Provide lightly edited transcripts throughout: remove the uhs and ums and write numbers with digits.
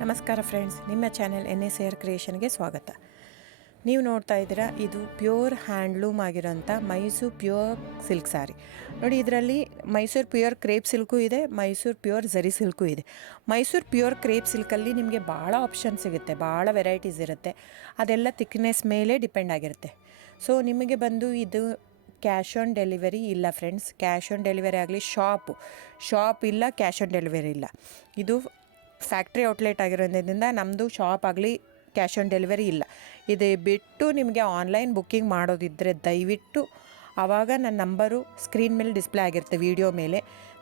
ನಮಸ್ಕಾರ ಫ್ರೆಂಡ್ಸ್, ನಿಮ್ಮ channel NSAR ಕ್ರಿಯೇಷನ್ಗೆ ಸ್ವಾಗತ. ನೀವು ನೋಡ್ತಾ ಇದ್ದೀರಾ, ಇದು ಪ್ಯೂರ್ ಹ್ಯಾಂಡ್ಲೂಮ್ ಆಗಿರೋಂಥ ಮೈಸೂರು ಪ್ಯೂರ್ ಸಿಲ್ಕ್ ಸ್ಯಾರಿ. ನೋಡಿ, ಇದರಲ್ಲಿ ಮೈಸೂರು ಪ್ಯೂರ್ ಕ್ರೇಪ್ ಸಿಲ್ಕು ಇದೆ, ಮೈಸೂರು ಪ್ಯೂರ್ ಝರಿ ಸಿಲ್ಕು ಇದೆ. ಮೈಸೂರು ಪ್ಯೂರ್ ಕ್ರೇಪ್ ಸಿಲ್ಕಲ್ಲಿ ನಿಮಗೆ ಭಾಳ ಆಪ್ಷನ್ ಸಿಗುತ್ತೆ, ಭಾಳ ವೆರೈಟೀಸ್ ಇರುತ್ತೆ. ಅದೆಲ್ಲ ಥಿಕ್ನೆಸ್ ಮೇಲೆ ಡಿಪೆಂಡ್ ಆಗಿರುತ್ತೆ. ಸೊ ನಿಮಗೆ ಬಂದು ಇದು ಕ್ಯಾಶ್ ಆನ್ ಡೆಲಿವರಿ ಇಲ್ಲ ಫ್ರೆಂಡ್ಸ್. ಕ್ಯಾಶ್ ಆನ್ ಡೆಲಿವರಿ ಆಗಲಿ, ಶಾಪ್ ಇಲ್ಲ, ಕ್ಯಾಶ್ ಆನ್ ಡೆಲಿವರಿ ಇಲ್ಲ. ಇದು ಫ್ಯಾಕ್ಟ್ರಿ ಔಟ್ಲೆಟ್ ಆಗಿರೋದ್ರಿಂದ ನಮ್ಮದು ಶಾಪ್ ಆಗಲಿ ಕ್ಯಾಶ್ ಆನ್ ಡೆಲಿವರಿ ಇಲ್ಲ. ಇದು ಬಿಟ್ಟು ನಿಮಗೆ ಆನ್ಲೈನ್ ಬುಕ್ಕಿಂಗ್ ಮಾಡೋದಿದ್ದರೆ ದಯವಿಟ್ಟು ಆವಾಗ ನನ್ನ ನಂಬರು ಸ್ಕ್ರೀನ್ ಮೇಲೆ ಡಿಸ್ಪ್ಲೇ ಆಗಿರುತ್ತೆ, ವಿಡಿಯೋ ಮೇಲೆ.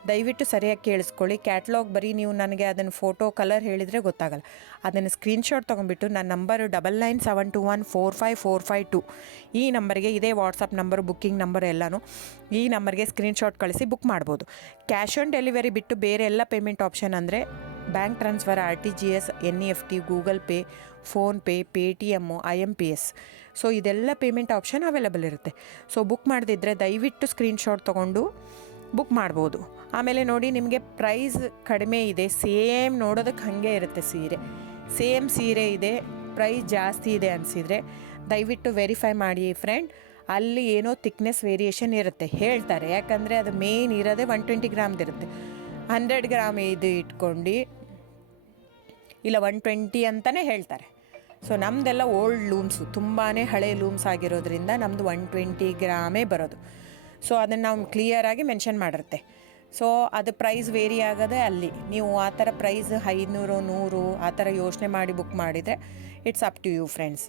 ದಯವಿಟ್ಟು ಸರಿಯಾಗಿ ಕೇಳಿಸ್ಕೊಳ್ಳಿ. ಕ್ಯಾಟ್ಲಾಗ್ ಬರೀ ನೀವು ನನಗೆ ಅದನ್ನು ಫೋಟೋ ಕಲರ್ ಹೇಳಿದರೆ ಗೊತ್ತಾಗಲ್ಲ. ಅದನ್ನು ಸ್ಕ್ರೀನ್ಶಾಟ್ ತೊಗೊಂಡ್ಬಿಟ್ಟು ನನ್ನ ನಂಬರು 9972145452 ಈ ನಂಬರ್ಗೆ, ಇದೇ ವಾಟ್ಸಪ್ ನಂಬರು, ಬುಕ್ಕಿಂಗ್ ನಂಬರ್ ಎಲ್ಲನೂ ಈ ನಂಬರ್ಗೆ ಸ್ಕ್ರೀನ್ಶಾಟ್ ಕಳಿಸಿ ಬುಕ್ ಮಾಡ್ಬೋದು. ಕ್ಯಾಶ್ ಆನ್ ಡೆಲಿವರಿ ಬಿಟ್ಟು ಬೇರೆ ಎಲ್ಲ ಪೇಮೆಂಟ್ ಆಪ್ಷನ್ ಅಂದರೆ bank transfer, RTGS, NEFT, Google pay, PhonePe, Paytm, IMPS. So ಇದೆಲ್ಲ ಪೇಮೆಂಟ್ ಆಪ್ಷನ್ ಅವೈಲೇಬಲ್ ಇರುತ್ತೆ. ಸೊ ಬುಕ್ ಮಾಡದಿದ್ದರೆ ದಯವಿಟ್ಟು ಸ್ಕ್ರೀನ್ಶಾಟ್ ತೊಗೊಂಡು ಬುಕ್ ಮಾಡ್ಬೋದು. ಆಮೇಲೆ ನೋಡಿ, ನಿಮಗೆ ಪ್ರೈಸ್ ಕಡಿಮೆ ಇದೆ, ಸೇಮ್ ನೋಡೋದಕ್ಕೆ ಹಾಗೆ ಇರುತ್ತೆ ಸೇಮ್ ಸೀರೆ ಇದೆ, ಪ್ರೈಸ್ ಜಾಸ್ತಿ ಇದೆ ಅನಿಸಿದರೆ ದಯವಿಟ್ಟು ವೆರಿಫೈ ಮಾಡಿ ಫ್ರೆಂಡ್. ಅಲ್ಲಿ ಏನೋ ಥಿಕ್ನೆಸ್ ವೇರಿಯೇಷನ್ ಇರುತ್ತೆ, ಹೇಳ್ತಾರೆ. ಯಾಕಂದರೆ ಅದು ಮೇನ್ ಇರೋದೇ 120 ಗ್ರಾಮ್ದಿರುತ್ತೆ. 100 ಗ್ರಾಮ್ ಇದು ಇಟ್ಕೊಂಡು ಇಲ್ಲ 120 ಅಂತಲೇ ಹೇಳ್ತಾರೆ. ಸೊ ನಮ್ಮದೆಲ್ಲ ಓಲ್ಡ್ ಲೂಮ್ಸು, ತುಂಬಾ ಹಳೆ ಲೂಮ್ಸ್ ಆಗಿರೋದ್ರಿಂದ ನಮ್ಮದು 120 ಗ್ರಾಮೇ ಬರೋದು. ಸೊ ಅದನ್ನು ನಾವು ಕ್ಲಿಯರಾಗಿ ಮೆನ್ಷನ್ ಮಾಡಿರುತ್ತೆ. ಸೊ ಅದು ಪ್ರೈಸ್ ವೇರಿ ಆಗೋದೇ ಅಲ್ಲಿ. ನೀವು ಆ ಥರ ಪ್ರೈಸ್ 500, 100 ಆ ಥರ ಯೋಚನೆ ಮಾಡಿ ಬುಕ್ ಮಾಡಿದರೆ it's up to you friends.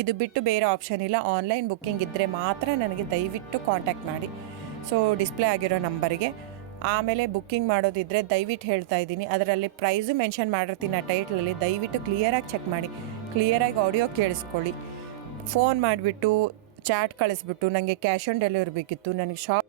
ಇದು ಬಿಟ್ಟು ಬೇರೆ ಆಪ್ಷನ್ ಇಲ್ಲ. ಆನ್ಲೈನ್ ಬುಕ್ಕಿಂಗ್ ಇದ್ದರೆ ಮಾತ್ರ ನನಗೆ ದಯವಿಟ್ಟು ಕಾಂಟ್ಯಾಕ್ಟ್ ಮಾಡಿ, ಸೊ ಡಿಸ್ಪ್ಲೇ ಆಗಿರೋ ನಂಬರಿಗೆ. ಆಮೇಲೆ ಬುಕ್ಕಿಂಗ್ ಮಾಡೋದಿದ್ದರೆ ದಯವಿಟ್ಟು ಹೇಳ್ತಾ ಇದ್ದೀನಿ, ಅದರಲ್ಲಿ ಪ್ರೈಸು ಮೆನ್ಷನ್ ಮಾಡಿರ್ತೀನಿ ಆ ಟೈಟ್ಲಲ್ಲಿ. ದಯವಿಟ್ಟು ಕ್ಲಿಯರಾಗಿ ಚೆಕ್ ಮಾಡಿ, ಕ್ಲಿಯರಾಗಿ ಆಡಿಯೋ ಕೇಳಿಸ್ಕೊಳ್ಳಿ. ಫೋನ್ ಮಾಡಿಬಿಟ್ಟು ಚಾಟ್ ಕಳಿಸ್ಬಿಟ್ಟು ನನಗೆ ಕ್ಯಾಶ್ ಆನ್ ಡೆಲಿವರಿ ಬೇಕಿತ್ತು, ನನಗೆ ಶಾಪ್